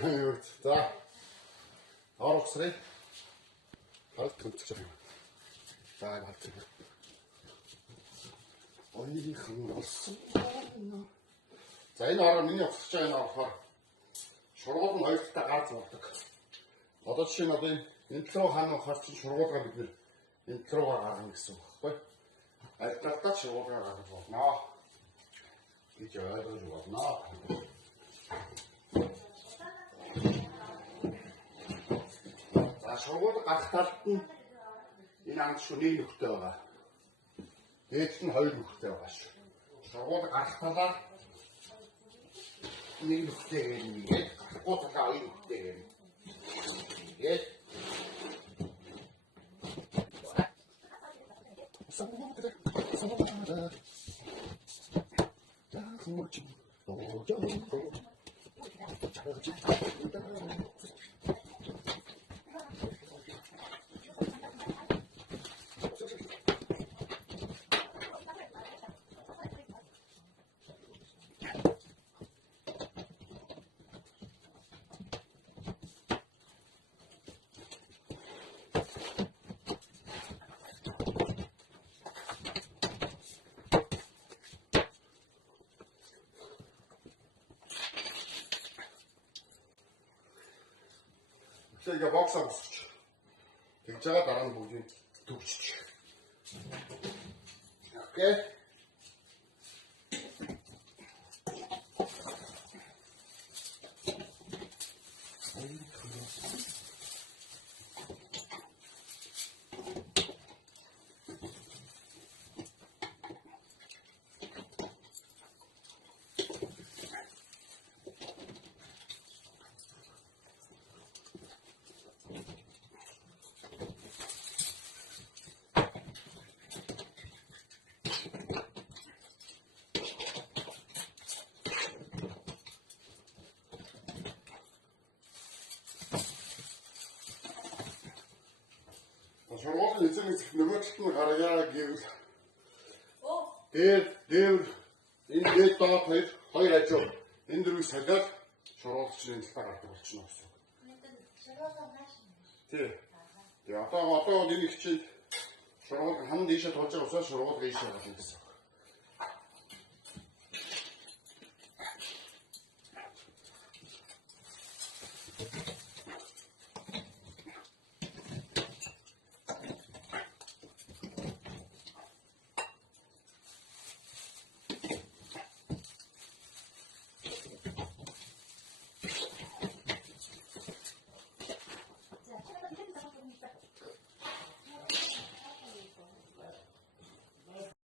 За. Орохсрээ. Халт тэмцэж байгаа юм. За халт. Ойрхон болсон. За энэ ороо миний уцсаж байгаа энэ орохоор шургуул нь хоёр талаа гарч болдог. Одоо жишээ нь одоо энэ талруу хаана харч шургуулгаа бид нэр энэ талруугаа гаргана гэсэн үг байхгүй. Аль талдаа шургуулгаа гаргаж болно. гэж ойлгож байна. За шургуулга гарах талд нь энэ анд шүний нөхтэй байгаа. Дээдс нь хоёр нөхтэй байгаа шүү. Шургуулга гарах талаа нэг нөхтэй гэдэг гарахгүй талаа хоёр нөхтэй гэдэг. Тэгээд 이게 먹사 보시죠. 백자가 나랑 보기 두시죠. 이렇게. шургуулгын эзэмс нөгөөчлөлт нь гаргая гэвэл дээр энэ дээд доод хоёр ажил энэ дөрвийг солиод шургуулгын талаар гардаг болчихно гэсэн үг. Тэгээ одоо энэ хичээл шургуулга хам дийшээ тулж байгаа учраас шургуулга ийшээ гарна гэсэн үг.